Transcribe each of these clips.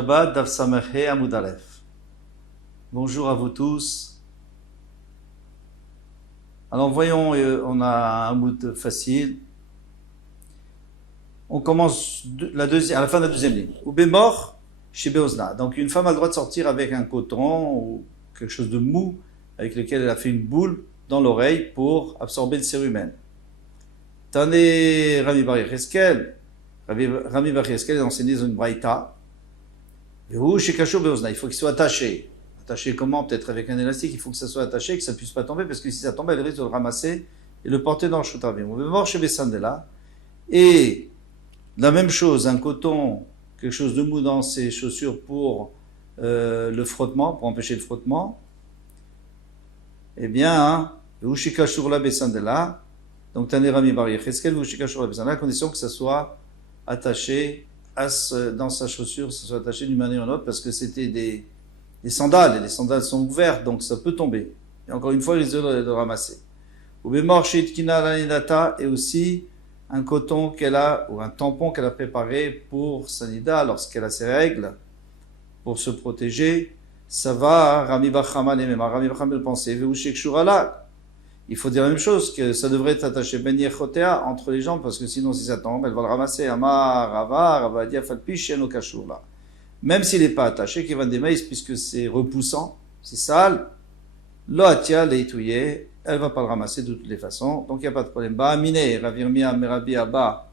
Shabbat Daf Sameche Amud Aleph. Bonjour à vous tous. Alors voyons, on a un Amud facile. On commence à la fin de la deuxième ligne. Ou bémor chez Beozna. Donc une femme a le droit de sortir avec un coton ou quelque chose de mou avec lequel elle a fait une boule dans l'oreille pour absorber le cérumen. Tane Rami Bar Yecheskel. Rami Bar Yecheskel est enseigné dans une braïta. Il faut qu'il soit attaché. Attaché comment? Peut-être avec un élastique. Il faut que ça soit attaché, que ça ne puisse pas tomber, parce que si ça tombe, elle risque de le ramasser et le porter dans le choutavim. On veut voir chez Bessandela. Et la même chose, un coton, quelque chose de mou dans ses chaussures pour le frottement, pour empêcher le frottement. Eh bien, Ushika Shurla Bessandela. Donc, Tane Rami Bar Yecheskel, Ushika Shurla Bessandela, à condition que ça soit attaché dans sa chaussure, que ça soit attaché d'une manière ou d'une autre, parce que c'était des sandales, et les sandales sont ouvertes, donc ça peut tomber. Et encore une fois, il risque de ramasser. Et aussi un coton qu'elle a, ou un tampon qu'elle a préparé pour sa nida, lorsqu'elle a ses règles, pour se protéger, ça va, Rami Bachama les mêmes, Rami Bachama le pensait, il faut dire la même chose, que ça devrait être attaché ben yechotea entre les jambes, parce que sinon si ça tombe, elle va le ramasser. Amar, Rava, Rava dit Afalpish no kashur là. Même s'il n'est pas attaché, qu'il va des maïs, puisque c'est repoussant, c'est sale, lo atia leitouye, elle va pas le ramasser de toutes les façons, donc il n'y a pas de problème. Ba amine, Ravirmia, Merabi Abba,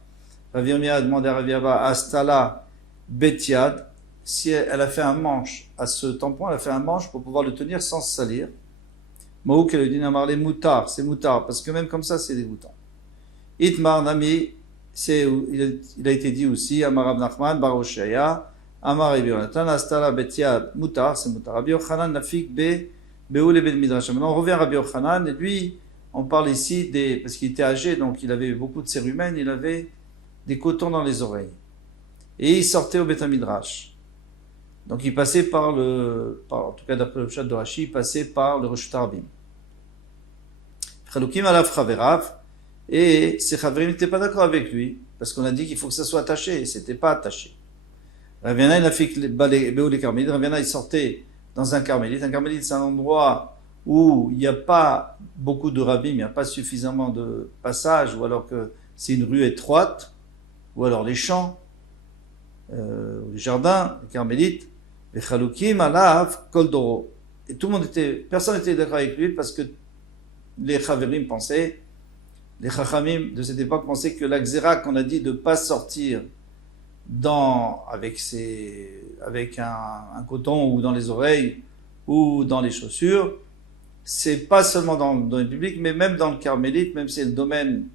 Ravirmia a demandé à Ravi Abba, Astala, Betiad, si elle a fait un manche à ce tampon, elle a fait un manche pour pouvoir le tenir sans se salir. Maouk le dinamar les moutards, c'est moutard, parce que même comme ça, c'est dégoûtant. Itmar Nami, il a été dit aussi, Amar Rav Nachman, Baroshaya, Amar Rabbi Yonatan, Astala Betiad, moutard, c'est moutard. Rabbi Yochanan Nafik Beoul et Ben Midrash. Maintenant, on revient à Rabbi Yochanan, et lui, on parle ici parce qu'il était âgé, donc il avait beaucoup de cérumen, il avait des cotons dans les oreilles. Et il sortait au Bet Midrash. Donc il passait en tout cas d'après le chat de Rashi, il passait par le Rosh Tarbim. Chalukim alav chaverav, et ses chaverim n'étaient pas d'accord avec lui, parce qu'on a dit qu'il faut que ça soit attaché, et c'était pas attaché. Raviana, il a fait Béou les Carmélites. Raviana, il sortait dans un Carmélite. Un Carmélite, c'est un endroit où il n'y a pas beaucoup de rabbim, il n'y a pas suffisamment de passages, ou alors que c'est une rue étroite, ou alors les champs, les jardins, les Carmélites. Les Chalukim alav kol doro. Et personne n'était d'accord avec lui parce que les Chaverim pensaient, les Chachamim de cette époque pensaient que la Xéra qu'on a dit de ne pas sortir avec un coton ou dans les oreilles ou dans les chaussures, c'est pas seulement dans le domaine public, mais même dans le Carmélite, même si c'est le domaine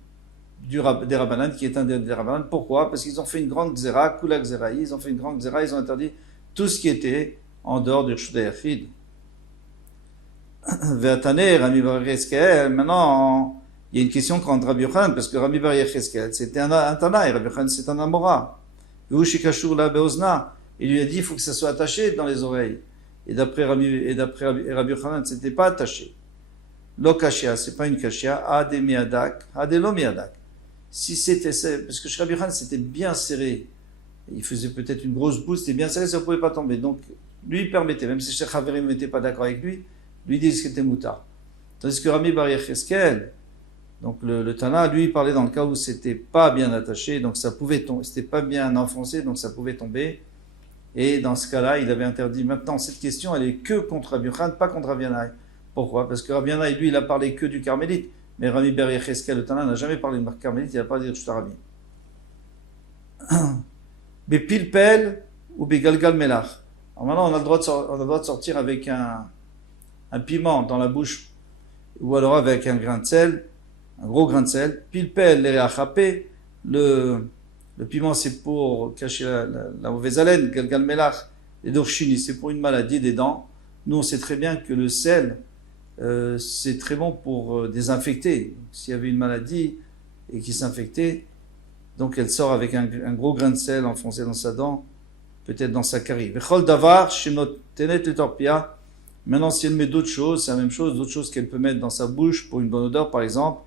des Rabbanan, qui est un des Rabbanan. Pourquoi? Parce qu'ils ont fait une grande Xéra, Kula Xéraï, ils ont fait une grande Xéra, ils ont interdit tout ce qui était en dehors du Rishut Yachid. Maintenant, il y a une question contre Rabbi Yochanan, parce que Rabbi Bar Yecheskel, c'était un Tana, et Rabbi Yochanan, c'est un Amora. Il lui a dit, il faut que ça soit attaché dans les oreilles. Et d'après Rabbi Yochanan, c'était pas attaché. Lo kashia, c'est pas une kashia, ade miadak, ade lo miadak. Si c'était, parce que chez Rabbi Yochanan, c'était bien serré. Il faisait peut-être une grosse boule, c'était bien serré, ça ne pouvait pas tomber. Donc, lui, il permettait, même si Cheikh Haverim n'était pas d'accord avec lui disait que c'était moutard. Tandis que Rami Bar Yecheskel, donc le Tana, lui, il parlait dans le cas où c'était pas bien attaché, donc ça pouvait tomber, c'était pas bien enfoncé, donc ça pouvait tomber. Et dans ce cas-là, il avait interdit. Maintenant, cette question, elle est que contre Rabbi Yochanan, pas contre Rabbi Yannai. Pourquoi? Parce que Rabbi Yannai, lui, il a parlé que du Carmélite, mais Rami Bar Yecheskel, le Tana, n'a jamais parlé de Carmélite, il a parlé de Shtarabim. Bepilpel ou begalgal melach. Alors maintenant, on a le droit de sortir avec un piment dans la bouche, ou alors avec un grain de sel, un gros grain de sel. Pilpel, les réachapé, le piment c'est pour cacher la mauvaise haleine, galgal melach, les dorchini, c'est pour une maladie des dents. Nous, on sait très bien que le sel, c'est très bon pour désinfecter. S'il y avait une maladie et qui s'infectait, donc elle sort avec un gros grain de sel enfoncé dans sa dent, peut-être dans sa carie. Vechol davar, shenot tenet et torpia. Maintenant, si elle met d'autres choses, c'est la même chose, d'autres choses qu'elle peut mettre dans sa bouche pour une bonne odeur, par exemple,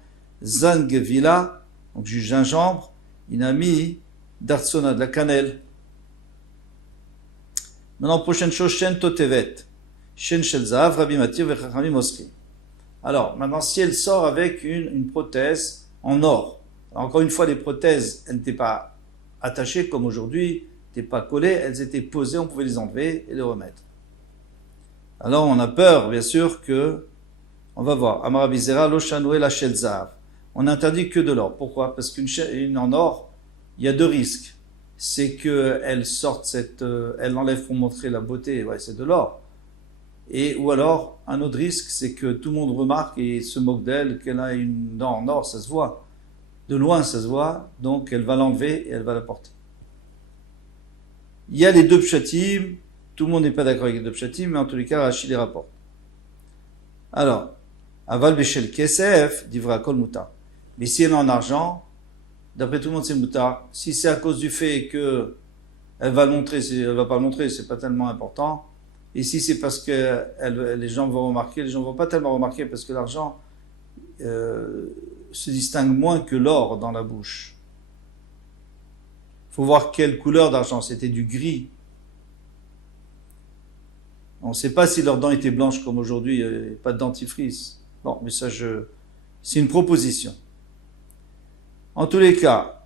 zangevila, donc du gingembre, inami, darsona, de la cannelle. Maintenant, prochaine chose, Shen Totevet. Shen Shel Zahav, Rabbi Matir, Vechachamim Osri. Alors, maintenant, si elle sort avec une prothèse en or, alors, encore une fois, les prothèses, elles n'étaient pas attachées comme aujourd'hui, n'étaient pas collées, elles étaient posées, on pouvait les enlever et les remettre. Alors, on a peur, bien sûr, que, on va voir, Amar Abizera, Lo Shanoué la Shel Zahav. On interdit que de l'or. Pourquoi? Parce qu'une en or, il y a deux risques. C'est qu'elle sorte elle l'enlève pour montrer la beauté, ouais, c'est de l'or. Ou alors, un autre risque, c'est que tout le monde remarque et se moque d'elle, qu'elle a une dent en or, ça se voit. De loin, ça se voit, donc elle va l'enlever et elle va la porter. Il y a les deux pshatim, tout le monde n'est pas d'accord avec les deux pshatim, mais en tous les cas, Rachid les rapporte. Alors, Aval Beshel Kesef, Divra Kol Mutar. Mais si elle est en argent, d'après tout le monde, c'est Mutar. Si c'est à cause du fait que elle va le montrer, elle va pas le montrer, c'est pas tellement important. Et si c'est parce que les gens vont remarquer, les gens vont pas tellement remarquer parce que l'argent se distingue moins que l'or dans la bouche. Il faut voir quelle couleur d'argent. C'était du gris. On ne sait pas si leurs dents étaient blanches comme aujourd'hui, pas de dentifrice. Bon, mais ça, c'est une proposition. En tous les cas,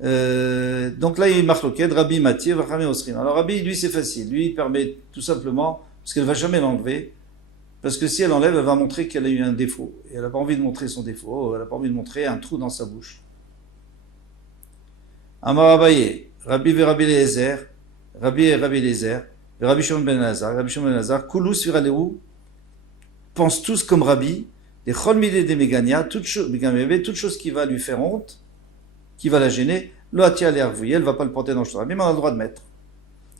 donc là, il y a une marloquette, Rabbi Matir, Vachamim Osrim. Alors Rabbi, lui, c'est facile. Lui, il permet tout simplement, parce qu'elle ne va jamais l'enlever, parce que si elle enlève, elle va montrer qu'elle a eu un défaut. Et elle n'a pas envie de montrer son défaut, elle n'a pas envie de montrer un trou dans sa bouche. Amar Abaye, Rabbi ve Rabbi Eliezer, Rabbi et Rabbi Eliezer, Rabbi Shimon ben Elazar, Koulous Viraleu, pensent tous comme Rabbi, les Chol Midé de Megania, toute chose qui va lui faire honte, qui va la gêner, Loatia l'Ervouye, elle ne va pas le porter dans le Shora, mais on a le droit de mettre.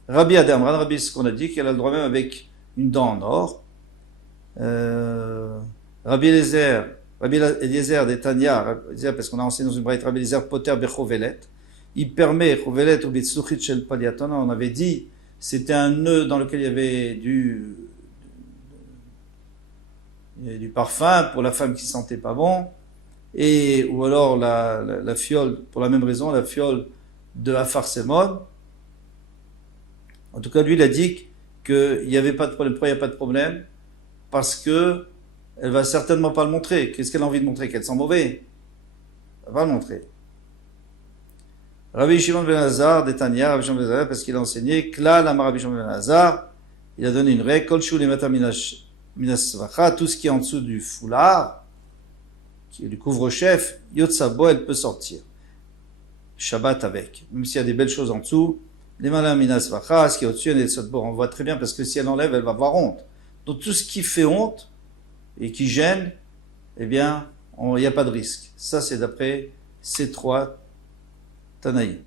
Rabbi Adamran, Rabbi, ce qu'on a dit, qu'elle a le droit même avec une dent en or. Rabbi Eliezer d'Etania, parce qu'on a enseigné dans une braït, Rabbi Eliezer Poter Bechovelet, il permet Chovelet ou Bitsluchit Shel Paliatona, on avait dit, c'était un nœud dans lequel il y avait du parfum pour la femme qui sentait pas bon, ou alors la fiole, pour la même raison, la fiole de Afarsemon. En tout cas, lui, il a dit qu'il n'y avait pas de problème. Pourquoi il n'y a pas de problème? Parce que elle va certainement pas le montrer. Qu'est-ce qu'elle a envie de montrer? Qu'elle sent mauvais. Elle va pas le montrer. Rabbi Shimon ben Elazar, d'Etania, Rabbi Shimon ben Elazar, parce qu'il a enseigné, Klal Amar Rabbi Shimon ben Elazar, il a donné une règle, Kol Shul Lemata Minas Vacha, tout ce qui est en dessous du foulard, qui est du couvre-chef, Yotsabo, elle peut sortir. Shabbat avec. Même s'il y a des belles choses en dessous, les malins Minas Vacha, ce qui est au-dessus, elle est Yotsabo. On voit très bien parce que si elle enlève, elle va avoir honte. Donc tout ce qui fait honte et qui gêne, eh bien, il n'y a pas de risque. Ça, c'est d'après ces trois Tanaïm.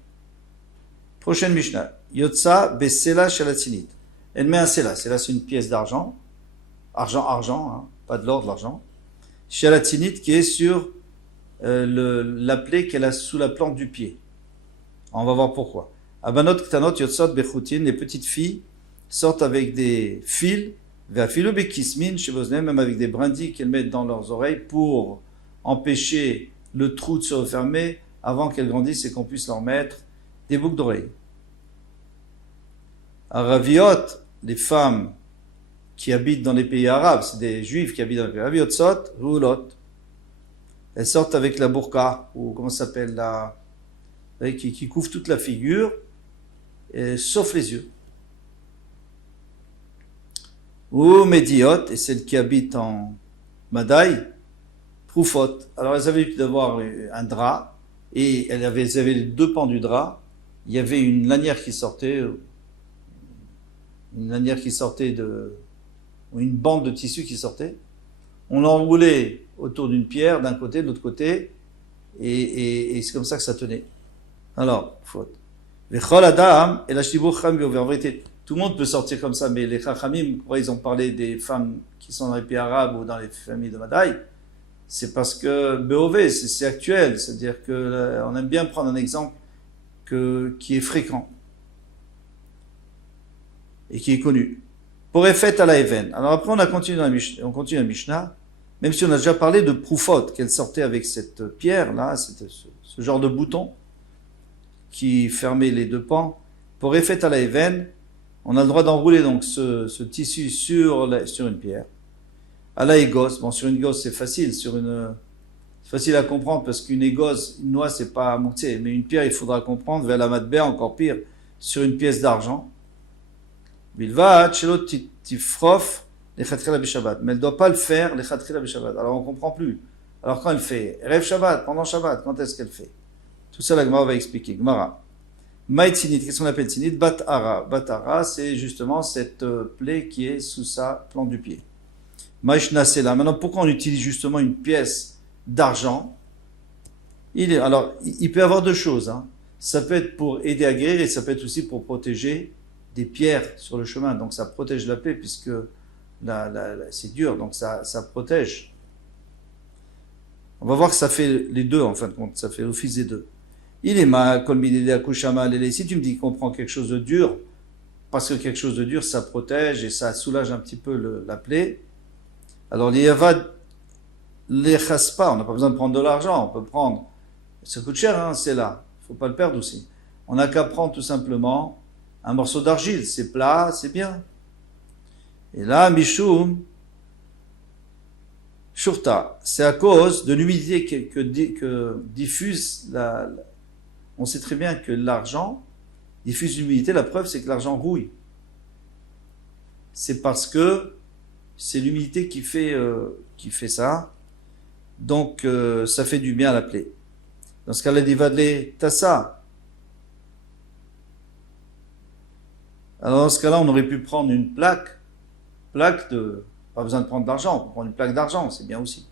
Prochaine Mishnah. Yotsa Besela Shalatzinit. Elle met un Sela. Sela, c'est une pièce d'argent. Argent, hein, pas de l'or, de l'argent. Shalatzinit qui est sur la plaie qu'elle a sous la plante du pied. On va voir pourquoi. Abanot Ktanot Yotsot Bechutin. Les petites filles sortent avec des fils. Ve'afilu bekismin sheboznem, même avec des brindilles qu'elles mettent dans leurs oreilles pour empêcher le trou de se refermer avant qu'elles grandissent et qu'on puisse leur mettre des boucles d'oreilles. À Raviot, les femmes qui habitent dans les pays arabes, c'est des juifs qui habitent dans les pays arabes, Raviot sot, roulot. Elles sortent avec la burqa, ou comment ça s'appelle, qui couvre toute la figure, sauf les yeux. Ou Médiot, et celles qui habitent en Madaï, Proufot. Alors elles avaient d'avoir un drap, et elles avaient les deux pans du drap, il y avait une lanière qui sortait ou une bande de tissu qui sortait. On l'enroulait autour d'une pierre, d'un côté, de l'autre côté, et c'est comme ça que ça tenait. Alors, faute. Vechol Adam, et la Shibur Cham, en vérité, tout le monde peut sortir comme ça, mais les Chachamim, pourquoi ils ont parlé des femmes qui sont dans les pays arabes ou dans les familles de Madaï? C'est parce que BOV, c'est actuel, c'est-à-dire que on aime bien prendre un exemple qui est fréquent et qui est connu. Pour Efet à la Even. Alors après, on continue la Mishnah, même si on a déjà parlé de Proufot, qu'elle sortait avec cette pierre-là, ce genre de bouton qui fermait les deux pans. Pour Efet à la Even, On a le droit d'enrouler donc ce tissu sur une pierre. À la égos, bon sur une égos c'est facile, c'est facile à comprendre parce qu'une égos, une noix c'est pas monté, mais une pierre il faudra comprendre, vers la matbea encore pire, sur une pièce d'argent. Bilvat, shelot tifrof, lechatchila b'Shabbat. Mais elle ne doit pas le faire, lechatchila b'Shabbat. Alors on ne comprend plus. Alors quand elle fait, rêve Shabbat, pendant Shabbat, quand est-ce qu'elle fait? Tout ça la Gemara va expliquer. Gemara. Maïtzinit, qu'est-ce qu'on appelle tzinit? Batara. Batara, c'est justement cette plaie qui est sous sa plante du pied. Maïshnasela. Maintenant, pourquoi on utilise justement une pièce d'argent? Alors, il peut y avoir deux choses. Hein. Ça peut être pour aider à guérir et ça peut être aussi pour protéger des pierres sur le chemin. Donc, ça protège la plaie puisque c'est dur, donc ça protège. On va voir que ça fait les deux en fin de compte. Ça fait l'office des deux. Il est mal, comme il est à Kushama, si tu me dis qu'on prend quelque chose de dur, parce que quelque chose de dur, ça protège et ça soulage un petit peu la plaie. Alors, les yavad, les chaspa, on n'a pas besoin de prendre de l'argent, on peut prendre, ça coûte cher, hein, c'est là, il faut pas le perdre aussi. On n'a qu'à prendre tout simplement un morceau d'argile, c'est plat, c'est bien. Et là, Mishum, Shurta, c'est à cause de l'humidité que diffuse on sait très bien que l'argent diffuse l'humidité, la preuve c'est que l'argent rouille. C'est parce que c'est l'humidité qui fait ça. Donc ça fait du bien à la plaie. Dans ce cas-là, divadle tassa. Alors dans ce cas-là, on aurait pu prendre une plaque pas besoin de prendre d'argent, on peut prendre une plaque d'argent, c'est bien aussi.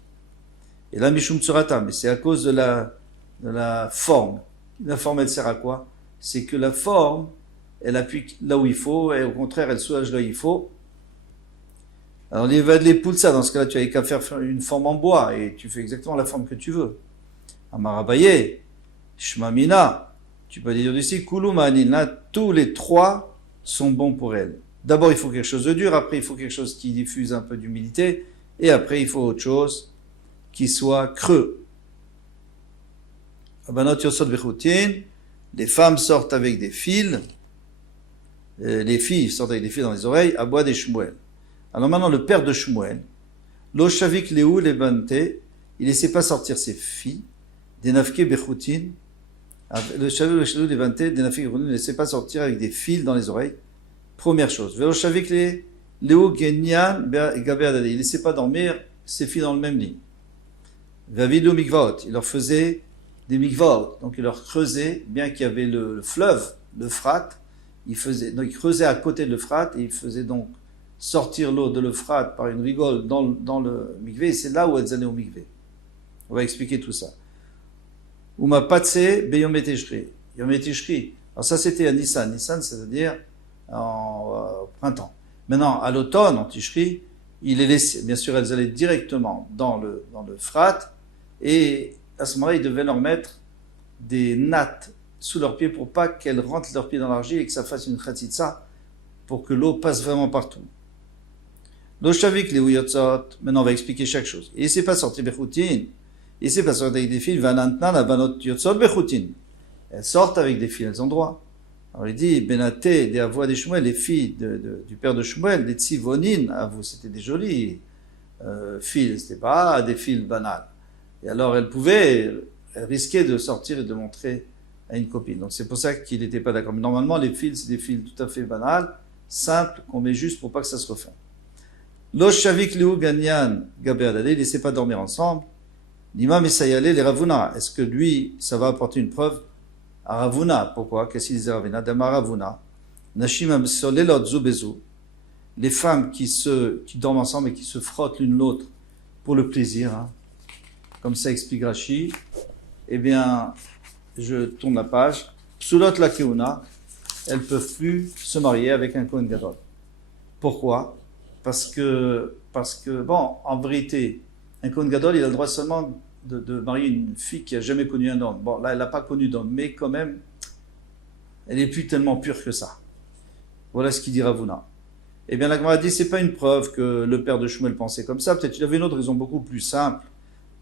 Et là, Mishum Tsurata, mais c'est à cause de la forme. La forme, elle sert à quoi? C'est que la forme, elle appuie là où il faut, et au contraire, elle soulage là où il faut. Alors, il va de les poules ça, dans ce cas-là, tu n'avais qu'à faire une forme en bois, et tu fais exactement la forme que tu veux. Amarabaye, Shmamina, tu peux dire ici, Kulumanin, là, tous les trois sont bons pour elle. D'abord, il faut quelque chose de dur, après, il faut quelque chose qui diffuse un peu d'humidité, et après, il faut autre chose qui soit creux. Les femmes sortent avec des fils, les filles sortent avec des fils dans les oreilles, à bois des Shmuel. Alors maintenant, le père de Shmuel, Lo Shavik Leou Lebante, il ne laissait pas sortir ses filles, des Nafke Bechoutin, le Shavik Leou Lebante, des Nafke Bechoutin, ne laissait pas sortir avec des fils dans les oreilles. Première chose. Lo Shavik Leou Genyan Gaber Adade, il ne laissait pas dormir ses filles dans le même lit. Vavido Mikvaot, il leur faisait des mikvaot, donc il leur creusait, bien qu'il y avait le fleuve, l'Euphrate, il creusait à côté de l'Euphrate et il faisait donc sortir l'eau de l'Euphrate par une rigole dans le mikvé, et c'est là où elles allaient au mikvé. On va expliquer tout ça. Uma patse beyom eteshri. Yom eteshri. Alors ça c'était à Nissan. Nissan, c'est-à-dire au printemps. Maintenant, à l'automne, en Tishri, il les laissait, bien sûr, elles allaient directement dans l'Euphrate, et à ce moment-là, il devait leur mettre des nattes sous leurs pieds pour pas qu'elles rentrent leurs pieds dans l'argile et que ça fasse une khatsitsa pour que l'eau passe vraiment partout. Lo shavik le uyotzot. Maintenant, on va expliquer chaque chose. Il ne s'est pas sorti bechoutin. Il ne s'est pas sorti avec des fils. Vanantna la vanot yotzot bechoutin. Elles sortent avec des fils, elles ont droit. Alors il dit, Benate, des avois des Shmuel, les filles du père de Shmuel, des tzivonin, à vous, c'était des jolis fils, c'était pas des fils banals. Et alors elle risquait de sortir et de montrer à une copine. Donc c'est pour ça qu'il n'était pas d'accord. Mais normalement, les fils, c'est des fils tout à fait banals, simples, qu'on met juste pour pas que ça se referme. Lo shavik liu ganyan gabeadade, il ne laissait pas dormir ensemble. L'imam Essayale, les Ravuna, est-ce que lui, ça va apporter une preuve à Ravuna? Pourquoi? Qu'est-ce qu'il disait Ravuna? Dama Ravuna. Nashim solelot zubezu. Les femmes qui dorment ensemble et qui se frottent l'une l'autre pour le plaisir, hein. Comme ça explique Rashi, eh bien, je tourne la page. Psulot la keuna, elles peuvent plus se marier avec un Kohen Gadol. Pourquoi? Parce que, bon, en vérité, un Kohen Gadol, il a le droit seulement de marier une fille qui a jamais connu un homme. Bon, là, elle n'a pas connu d'homme, mais quand même, elle n'est plus tellement pure que ça. Voilà ce qu'il dit Ravuna. Eh bien, la Gemara dit, c'est pas une preuve que le père de Shmuel pensait comme ça. Peut-être qu'il avait une autre raison beaucoup plus simple.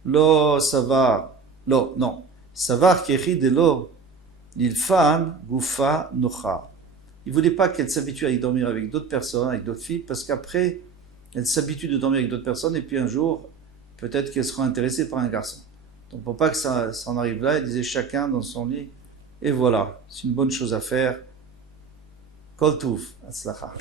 Lo savar, non. Savar kechi de lo, l'ilfan gufa nocha. Il ne voulait pas qu'elle s'habitue à y dormir avec d'autres personnes, avec d'autres filles, parce qu'après, elle s'habitue de dormir avec d'autres personnes, et puis un jour, peut-être qu'elle sera intéressée par un garçon. Donc pour pas que ça en arrive là, il disait chacun dans son lit, et voilà, c'est une bonne chose à faire. Kol Touf, Atzlacha.